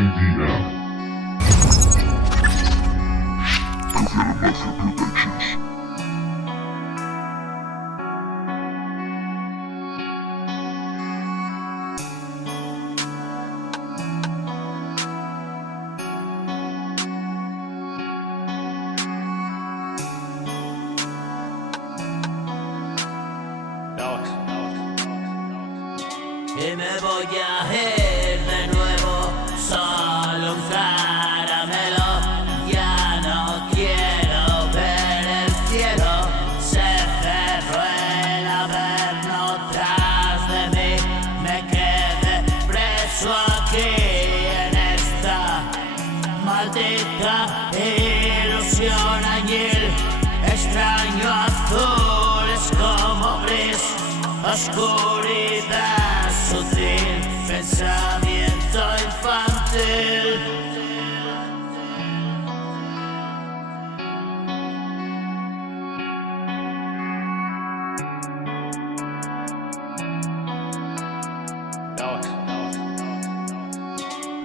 Argentina. Confirmation Productions. Y me voy a ir de nuevo, solo un caramelo. Ya no quiero ver el cielo. Se cerró el averno tras de mí. Me quedé preso aquí en esta maldita ilusión añil. Extraño azules como gris, oscuridad sutil, pensamiento infantil.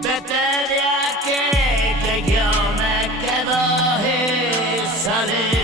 Vete de aquí que yo me quedo y salí.